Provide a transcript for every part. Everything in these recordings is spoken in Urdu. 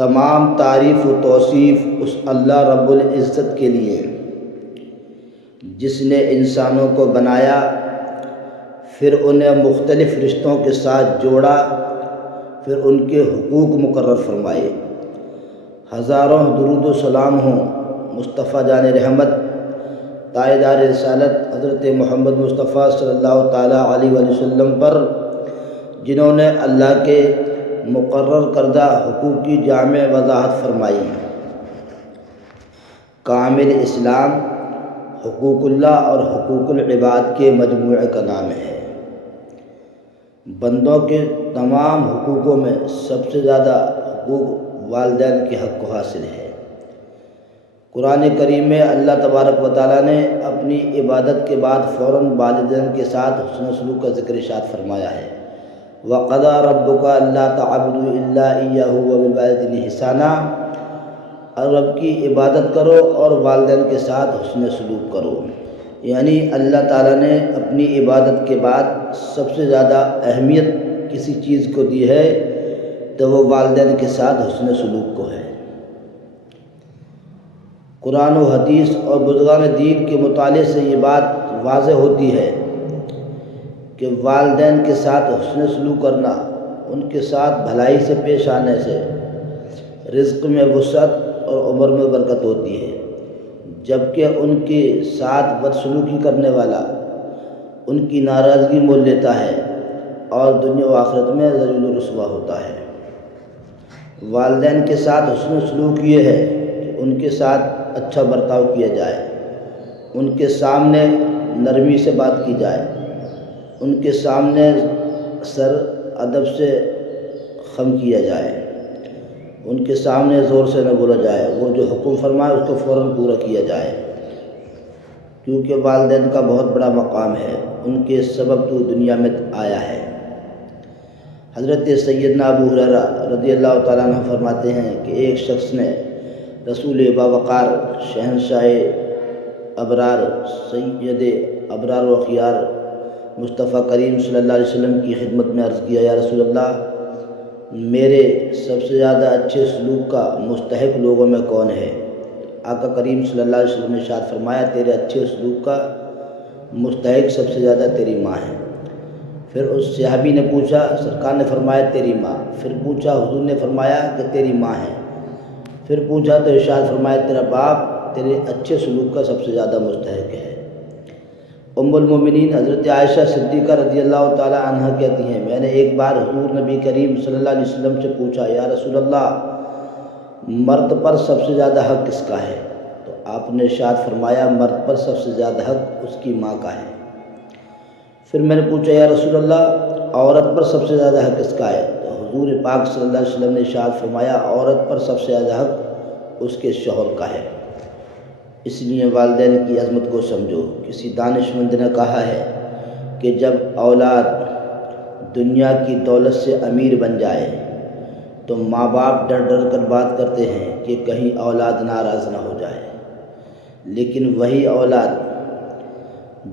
تمام تعریف و توصیف اس اللہ رب العزت کے لیے جس نے انسانوں کو بنایا، پھر انہیں مختلف رشتوں کے ساتھ جوڑا، پھر ان کے حقوق مقرر فرمائے۔ ہزاروں درود و سلام ہوں مصطفیٰ جان رحمت، تاجدار رسالت حضرت محمد مصطفیٰ صلی اللہ تعالیٰ علیہ وآلہ وسلم پر، جنہوں نے اللہ کے مقرر کردہ حقوق کی جامع وضاحت فرمائی۔ کامل اسلام حقوق اللہ اور حقوق العباد کے مجموعے کا نام ہے۔ بندوں کے تمام حقوقوں میں سب سے زیادہ حقوق والدین کے حق کو حاصل ہے۔ قرآن کریم میں اللہ تبارک و تعالیٰ نے اپنی عبادت کے بعد فوراً والدین کے ساتھ حسن سلوک کا ذکر ارشاد فرمایا ہے۔ وَقَضَىٰ رَبُّكَ أَلَّا تَعْبُدُوا إِلَّا إِيَّاهُ وَبِالْوَالِدَيْنِ إِحْسَانًا، اور رب کی عبادت کرو اور والدین کے ساتھ حسن سلوک کرو۔ یعنی اللہ تعالیٰ نے اپنی عبادت کے بعد سب سے زیادہ اہمیت کسی چیز کو دی ہے تو وہ والدین کے ساتھ حسن سلوک کو ہے۔ قرآن و حدیث اور بزرگان دین کے مطالعے سے یہ بات واضح ہوتی ہے کہ والدین کے ساتھ حسن سلوک کرنا، ان کے ساتھ بھلائی سے پیش آنے سے رزق میں وسعت اور عمر میں برکت ہوتی ہے، جبکہ ان کے ساتھ بدسلوکی کرنے والا ان کی ناراضگی مول لیتا ہے اور دنیا و آخرت میں ذلیل و رسوا ہوتا ہے۔ والدین کے ساتھ حسن سلوک یہ ہے کہ ان کے ساتھ اچھا برتاؤ کیا جائے، ان کے سامنے نرمی سے بات کی جائے، ان کے سامنے سر ادب سے خم کیا جائے، ان کے سامنے زور سے نہ بولا جائے، وہ جو حکم فرمائے اس کو فوراً پورا کیا جائے، کیونکہ والدین کا بہت بڑا مقام ہے، ان کے سبب تو دنیا میں آیا ہے۔ حضرت سیدنا ابو ہریرہ رضی اللہ تعالیٰ عنہ فرماتے ہیں کہ ایک شخص نے رسول باوقار شہنشاہ ابرار سید ابرار و اخیار مصطفیٰ کریم صلی اللہ علیہ وسلم کی خدمت میں عرض کیا، یا رسول اللہ، میرے سب سے زیادہ اچھے سلوک کا مستحق لوگوں میں کون ہے؟ آقا کریم صلی اللہ علیہ وسلم نے ارشاد فرمایا، تیرے اچھے سلوک کا مستحق سب سے زیادہ تیری ماں ہے۔ پھر اس صحابی نے پوچھا، سرکار نے فرمایا تیری ماں۔ پھر پوچھا، حضور نے فرمایا کہ تیری ماں ہے۔ پھر پوچھا تو ارشاد فرمایا تیرا باپ تیرے اچھے سلوک کا سب سے زیادہ مستحق ہے۔ ام المومنین حضرت عائشہ صدیقہ رضی اللہ تعالیٰ عنہ کہتی ہیں، میں نے ایک بار حضور نبی کریم صلی اللہ علیہ وسلم سے پوچھا، یا رسول اللہ، مرد پر سب سے زیادہ حق کس کا ہے؟ تو آپ نے ارشاد فرمایا، مرد پر سب سے زیادہ حق اس کی ماں کا ہے۔ پھر میں نے پوچھا، یا رسول اللہ، عورت پر سب سے زیادہ حق کس کا ہے؟ تو حضور پاک صلی اللہ علیہ وسلم نے ارشاد فرمایا، عورت پر سب سے زیادہ حق اس کے شوہر کا ہے۔ اس لیے والدین کی عظمت کو سمجھو۔ کسی دانشمند نے کہا ہے کہ جب اولاد دنیا کی دولت سے امیر بن جائے تو ماں باپ ڈر ڈر کر بات کرتے ہیں کہ کہیں اولاد ناراض نہ ہو جائے، لیکن وہی اولاد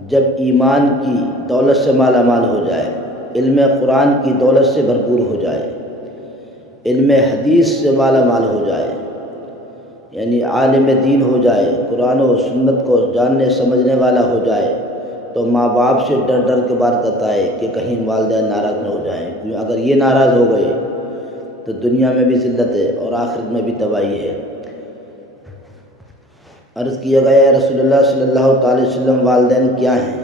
جب ایمان کی دولت سے مالا مال ہو جائے، علم قرآن کی دولت سے بھرپور ہو جائے، علم حدیث سے مالا مال ہو جائے، یعنی عالم دین ہو جائے، قرآن و سنت کو جاننے سمجھنے والا ہو جائے، تو ماں باپ سے ڈر ڈر کے بات کرتا ہے کہ کہیں والدین ناراض نہ ہو جائیں، کیونکہ اگر یہ ناراض ہو گئے تو دنیا میں بھی ذلت ہے اور آخرت میں بھی تباہی ہے۔ عرض کیا گیا، یا رسول اللہ صلی اللہ تعالی وسلم، والدین کیا ہیں؟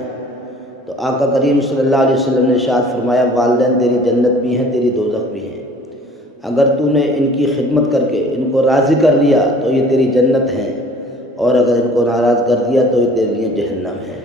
تو آقا کریم صلی اللہ علیہ وسلم نے ارشاد فرمایا، والدین تیری جنت بھی ہیں، تیری دوزخ بھی ہیں۔ اگر تو نے ان کی خدمت کر کے ان کو راضی کر لیا تو یہ تیری جنت ہیں، اور اگر ان کو ناراض کر دیا تو یہ تیرے لیے جہنم ہے۔